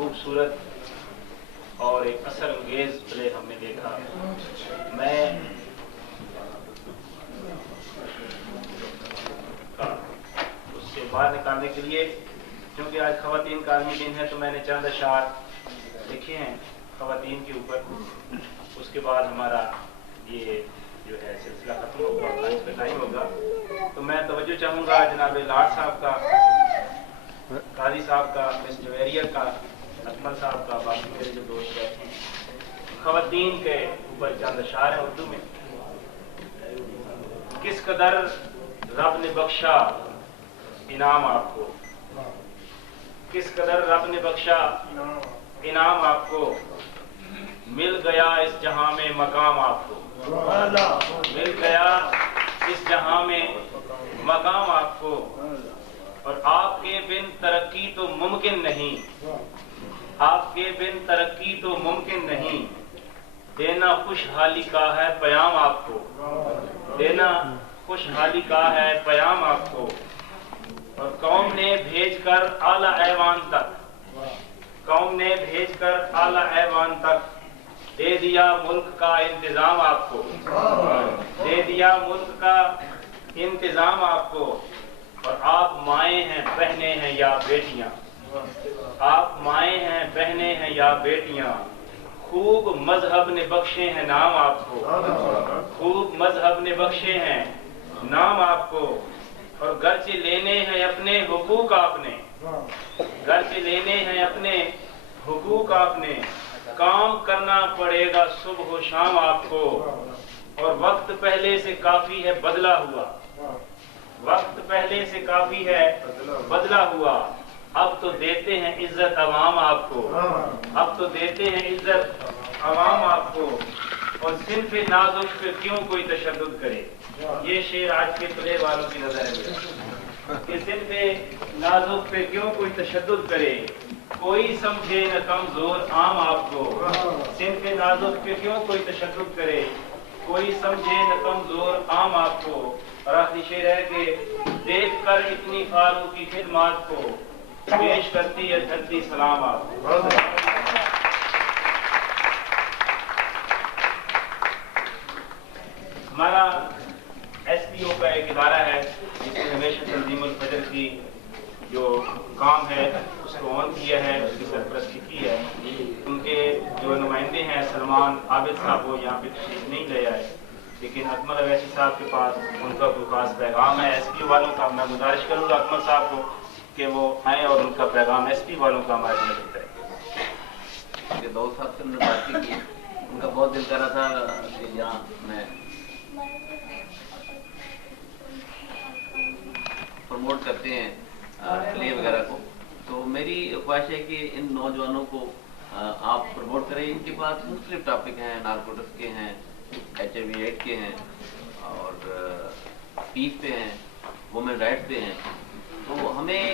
خوبصورت اور ایک اثر انگیز پلے ہم نے دیکھا. میں اس سے باہر نکالنے کے لیے، کیونکہ آج خواتین کا عالمی دن ہے، تو میں نے چند اشعار لکھے ہیں خواتین کے اوپر. اس کے بعد ہمارا یہ جو ہے سلسلہ ختم ہوگا، لنچ کا ٹائم ہوگا. تو میں توجہ چاہوں گا جناب لاٹ صاحب کا، قاضی صاحب کا، مس جویریہ کا، اکمل صاحب کا، باقی میرے جو دوست بیٹھے ہیں. خواتین کے اوپر چند اشعار ہیں اردو میں. کس قدر رب نے بخشا انعام آپ کو، کس قدر رب نے بخشا انعام آپ کو، مل گیا اس جہاں میں مقام آپ کو، مل گیا اس جہاں میں مقام آپ کو. اور آپ کے بن ترقی تو ممکن نہیں، آپ کے بن ترقی تو ممکن نہیں. دینا خوشحالی کا ہے پیام آپ کو، دینا خوشحالی کا ہے پیام آپ کو. اور قوم نے بھیج کر اعلیٰ ایوان تک، قوم نے بھیج کر اعلیٰ ایوان تک دے دیا ملک کا انتظام آپ کو، دے دیا ملک کا انتظام آپ کو. اور آپ مائیں ہیں بہنیں ہیں یا بیٹیاں، آپ مائیں ہیں بہنیں ہیں یا بیٹیاں. خوب مذہب نے بخشے ہیں نام آپ کو، خوب مذہب نے بخشے ہیں نام آپ کو. اور گرچہ لینے ہیں اپنے حقوق آپ نے، گرچہ لینے ہیں اپنے حقوق آپ نے. کام کرنا پڑے گا صبح و شام آپ کو. اور وقت پہلے سے کافی ہے بدلا ہوا، وقت پہلے سے کافی ہے بدلا ہوا. اب تو دیتے ہیں عزت عوام آپ کو، اب تو دیتے ہیں عزت عوام آپ کو. اور صنف نازک پہ کیوں کوئی تشدد کرے، یہ شعر آج کے پلے والوں کی نظر ہے میرا، کہ صنف نازک پہ کیوں کوئی تشدد کرے. کوئی سمجھے نہ کمزور عام آپ کو، صنف نازک پہ کیوں کوئی تشدد کرے. کوئی سمجھے نہ کمزور عام آپ کو. اور آخری شعر ہے کہ دیکھ کر اتنی فاروقی خدمات کو پیش کرتی ہے دھرتی سلام آپ کو. ہمارا ایس پی او کا ایک ادارہ ہے جس نے ہمیشہ تنظیم الفجر کی جو کام ہے اس کو آن کیا ہے، اس کی سرپرستی کی ہے. ان کے جو نمائندے ہیں سلمان عابد صاحب وہ یہاں پہ تشریف نہیں لے آئے، لیکن اکمل اویسی صاحب کے پاس ان کا کوئی خاص پیغام ہے ایس پی والوں کا. میں گزارش کروں گا اکمل صاحب کو کہ وہ آئیں اور ان کا پیغام ایس پی والوں کا ہمارے لیے رکھتا ہے. دوست صاحب سے ہم نے بات کی، ان کا بہت دل کر رہا تھا کہ یہاں میں پروموٹ کرتے ہیں پلے وغیرہ کو. تو میری خواہش ہے کہ ان نوجوانوں کو آپ پروموٹ کریں. ان کے پاس مختلف ٹاپک ہیں، نارکوٹکس کے ہیں، HIV/AIDS کے ہیں، اور پیس پہ ہیں، وومن رائٹس پہ ہیں. تو ہمیں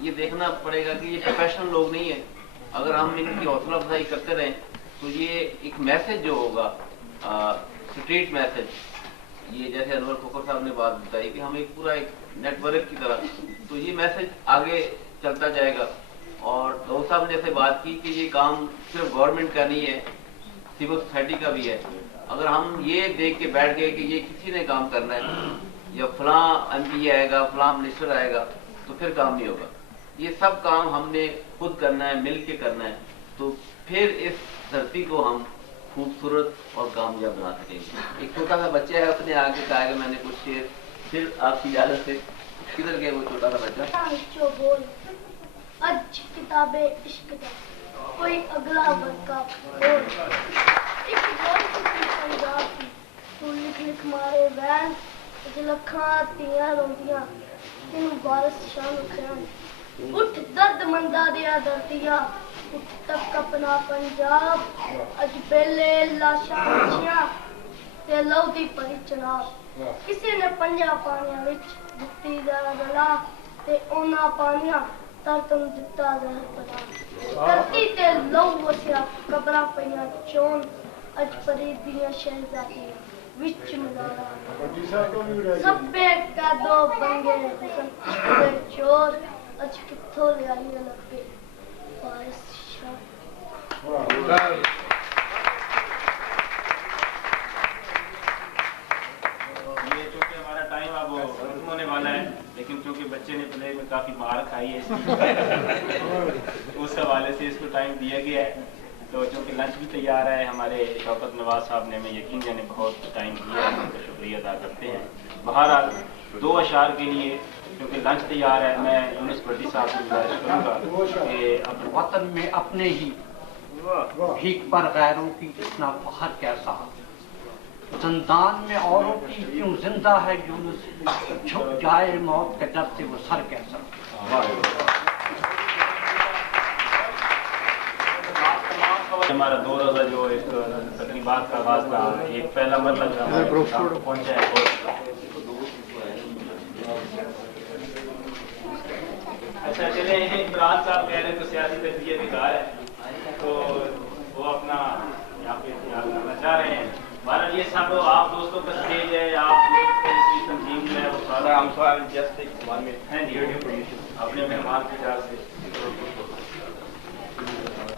یہ دیکھنا پڑے گا کہ یہ پروفیشنل لوگ نہیں ہیں. اگر ہم ان کی حوصلہ افزائی کرتے رہیں تو یہ ایک میسج جو ہوگا، اسٹریٹ میسج، یہ جیسے انور کھوکھر صاحب نے بات بتائی کہ ہم ایک پورا ایک نیٹ ورک کی طرح، تو یہ میسج آگے چلتا جائے گا. اور دوست صاحب نے جیسے بات کی کہ یہ کام صرف گورنمنٹ کا نہیں ہے، سول سوسائٹی کا بھی ہے. اگر ہم یہ دیکھ کے بیٹھ گئے کہ یہ کسی نے کام کرنا ہے یا فلاں MP آئے گا، فلاں منسٹر آئے گا، تو پھر کام نہیں ہوگا. یہ سب کام ہم نے خود کرنا ہے، مل کے کرنا ہے. تو پھر اس دھرتی کو ہم خوبصورت اور کامیاب بنا سکیں گے. ایک چھوٹا سا بچہ ہے، اپنے آگے کہا کہ میں نے کچھ شعر، پھر آپ کی اجازت سے کدھر گئے وہ چھوٹا سا بچہ؟ اج کتاب عشق دا کوئی اگلا برکا بول، ایک گل پنجاب کی تو لکھ لکھ مارے وین لکھاں تیاں روندیاں تینوں بارش شان کھیان. اٹھ درد مندا دیا دردیا، اٹھ تک اپنا پنجاب. اج بیلے لاشاں بچیاں تے لو دی پری چناب. کسی نے پنجا پانیاں وچ دتی ذرا گلا تے اونا پانیاں تر تم دتا زہر پتا. دھرتی تے لو وسیا قبراں پیاں چون. اج فرید دیاں شہزادیاں وچ مزارا سبے کا دو بنگے حسن دے چور. اج کتھوں لیائی لگے بارش حوالے سے اس کو ٹائم دیا گیا ہے. تو چونکہ لنچ بھی تیار ہے, ہمارے شوکت نواز صاحب نے ہمیں یقین جانے بہت ٹائم دیا ہے, ان کا شکریہ ادا کرتے ہیں. بہرحال 2 اشعار کے لیے کیونکہ لنچ تیار ہے, میں یونس بھٹی صاحب سے گزارش کروں گا کہ اب وطن میں اپنے ہی بھیک پر غیروں کی اتنا فخر کیسا, زندان میں اوروں کی کیوں زندہ ہے یونس, جھک جائے موت کے ڈر سے وہ سر کیسا. ہمارا 2 روزہ جو ایک تقریبات کا آغاز تھا, ایک پہلا مرحلہ جو ہمارے پہنچا ہے. اچھا چلیں, عمران صاحب کہہ رہے ہیں تو سیاسی تجزیہ نگار ہے, تو وہ اپنا یہاں پہ اختیار کرنا چاہ رہے ہیں. بہرحال یہ سب آپ دوستوں کا اسٹیج ہے, آپ کی تنظیم جو ہے وہ سارا اپنے مہمان کی طرف سے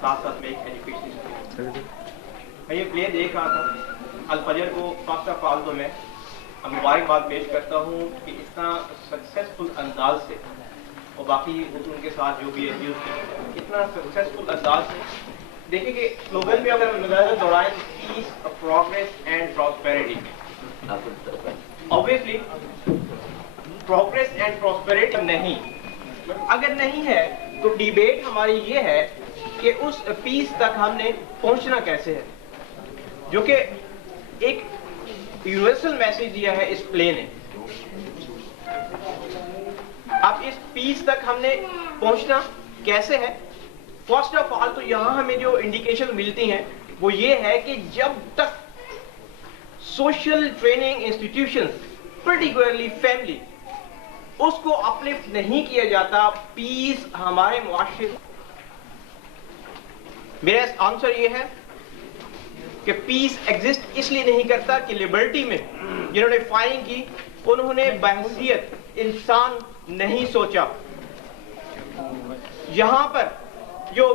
ساتھ ساتھ میں ایک ایجوکیشن میں یہ پلے دیکھ رہا تھا الفجر کو. فسٹ آف آل تو میں مبارکباد پیش کرتا ہوں کہ اتنا سکسیسفل انداز سے, اور باقی ان کے ساتھ جو بھی ہے اتنا سکسیسفل انداز سے. دیکھیں کہ سلوگن میں اگر نظر دورائیں peace, progress and prosperity, obviously progress and prosperity نہیں, اگر نہیں ہے تو ڈیبیٹ ہماری یہ ہے کہ اس پیس تک ہم نے پہنچنا کیسے ہے, جو کہ ایک یونیورسل میسج دیا ہے اس پلے نے. اب اس پیس تک ہم نے پہنچنا کیسے ہے؟ فرسٹ آف آل تو یہاں ہمیں جو انڈیکیشن ملتی ہیں وہ یہ ہے کہ جب تک social training institution particularly family اس کو اپلفٹ نہیں کیا جاتا, پیس ہمارے معاشرے. میرا آنسر یہ ہے کہ پیس ایگزسٹ اس لیے نہیں کرتا کہ لبرٹی میں جنہوں نے فائرنگ کی انہوں نے بحیثیت انسان نہیں سوچا. یہاں پر جو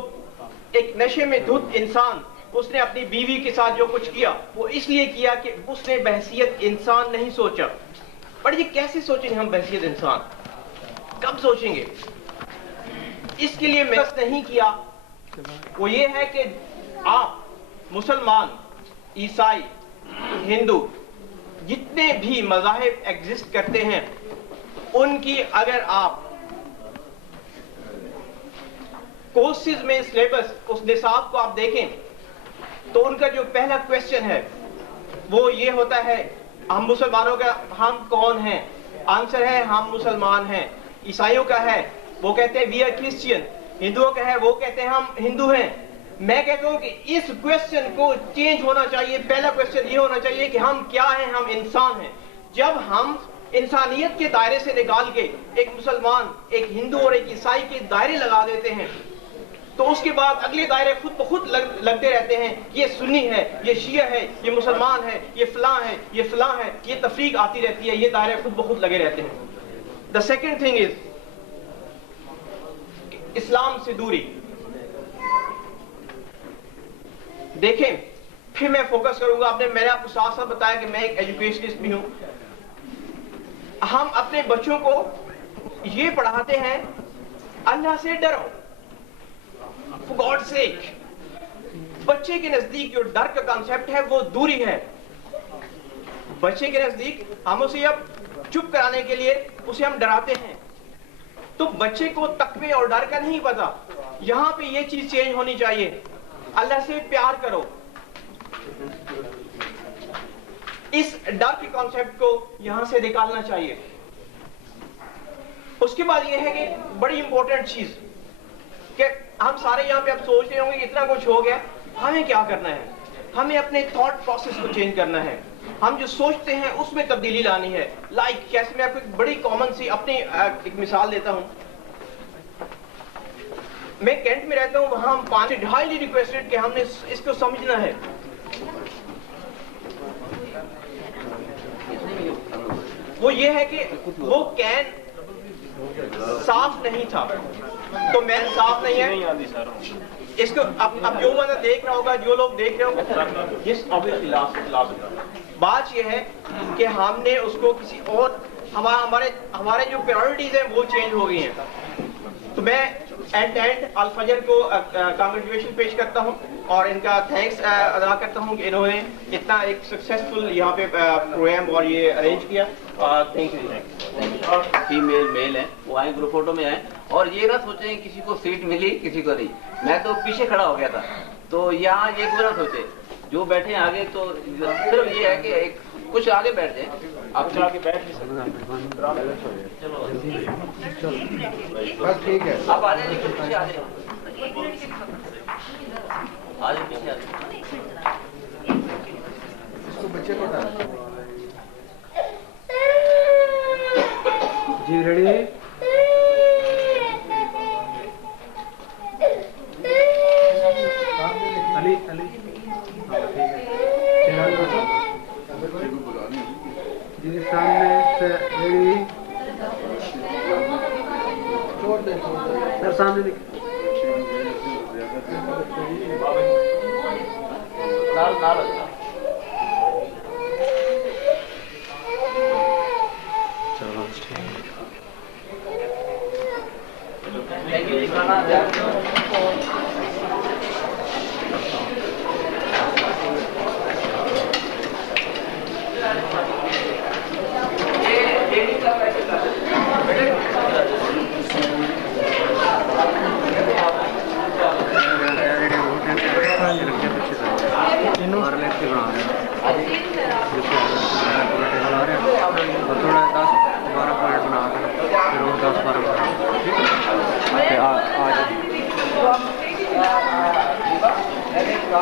ایک نشے میں دھت انسان, اس نے اپنی بیوی کے ساتھ جو کچھ کیا وہ اس لیے کیا کہ اس نے بحیثیت انسان نہیں سوچا. پر یہ کیسے سوچیں ہم بحیثیت انسان, کب سوچیں گے؟ اس کے لیے محنت نہیں کیا. وہ یہ ہے کہ آپ مسلمان, عیسائی, ہندو, جتنے بھی مذاہب ایگزسٹ کرتے ہیں ان کی اگر آپ کورسز میں سلیبس اس نصاب کو آپ دیکھیں تو ان کا جو پہلا کویسچن ہے وہ یہ ہوتا ہے, ہم مسلمانوں کا ہم کون ہیں؟ آنسر ہے ہم مسلمان ہیں. عیسائیوں کا ہے وہ کہتے ہیں وی آر کرسچین, ہندوؤں کا ہے وہ کہتے ہیں ہم ہندو ہیں. میں کہتا ہوں کہ اس کویسچن کو چینج ہونا چاہیے. پہلا کویسچن یہ ہونا چاہیے کہ ہم کیا ہیں, ہم انسان ہیں. جب ہم انسانیت کے دائرے سے نکال کے ایک مسلمان, ایک ہندو اور ایک عیسائی کے دائرے لگا دیتے ہیں تو اس کے بعد اگلے دائرے خود بخود لگتے رہتے ہیں. یہ سنی ہے, یہ شیعہ ہے, یہ مسلمان ہے, یہ فلاں ہے, یہ فلاں ہے, یہ تفریق آتی رہتی ہے, یہ دائرے خود بخود لگے رہتے ہیں. دا سیکنڈ تھنگ از اسلام سے دوری. دیکھیں پھر میں فوکس کروں گا. میں نے آپ کو ساتھ ساتھ بتایا کہ میں ایک ایجوکیشنسٹ بھی ہوں. ہم اپنے بچوں کو یہ پڑھاتے ہیں اللہ سے ڈرو, for God's sake. بچے کے نزدیک جو ڈر کا کانسیپٹ ہے وہ دوری ہے. بچے کے نزدیک ہم اسے اب چپ کرانے کے لیے اسے ہم ڈراتے ہیں, تو بچے کو تقوی اور ڈر کا نہیں پتا. یہاں پہ یہ چیز چینج ہونی چاہیے. اللہ سے پیار کرو. اس ڈر کے کانسیپٹ کو یہاں سے نکالنا چاہیے. اس کے بعد یہ ہے کہ بڑی امپورٹنٹ چیز کہ ہم سارے یہاں پہ اب سوچ رہے ہوں گے اتنا کچھ ہو گیا, ہمیں کیا کرنا ہے؟ ہمیں اپنے تھاٹ پروسیس کو چینج کرنا ہے. ہم جو سوچتے ہیں اس میں تبدیلی لانی ہے. لائک کیسے, میں آپ کو ایک بڑی کامن سی اپنی ایک مثال دیتا ہوں. میں کینٹ میں رہتا ہوں, وہاں ہم پانی ہائیلی ریکویسٹڈ کہ ہم نے اس کو سمجھنا ہے. وہ یہ ہے کہ وہ کین صاف نہیں تھا, تو مین صاف نہیں ہے. اس کو اب جو بندہ دیکھ رہا ہوگا, جو لوگ دیکھ رہے ہوں گے, بات یہ ہے کہ ہم نے اس کو کسی اور, ہمارے جو پرائورٹیز ہیں وہ چینج ہو گئی ہیں. تو میں اینڈ ال فجر کو کانگریچولیشن پیش کرتا ہوں اور ان کا تھینکس ادا کرتا ہوں کہ انہوں نے اتنا ایک سکسیسفل یہاں پہ پروگرام اور یہ ارینج کیا. Thank you. فیمیل میل ہیں وہ آئیں گروپ فوٹو میں آئیں اور یہ نہ سوچیں کسی کو سیٹ ملی کسی کو نہیں. میں تو پیچھے کھڑا ہو گیا تھا تو یہاں یہ کوئی نہ سوچے جو بیٹھے آگے تو صرف یہ ہے کہ ایک کچھ آگے بیٹھ جائیں. آپ آگے بیٹھ نہیں سکتے. بس ٹھیک ہے. آپ آ جائیں کچھ پیچھے آ جائیں پیچھے آ جائیں. اس کو بچے کو ڈال. جی ریڈی. علی علی جی سامنے سے ریڈی. سر سامنے آ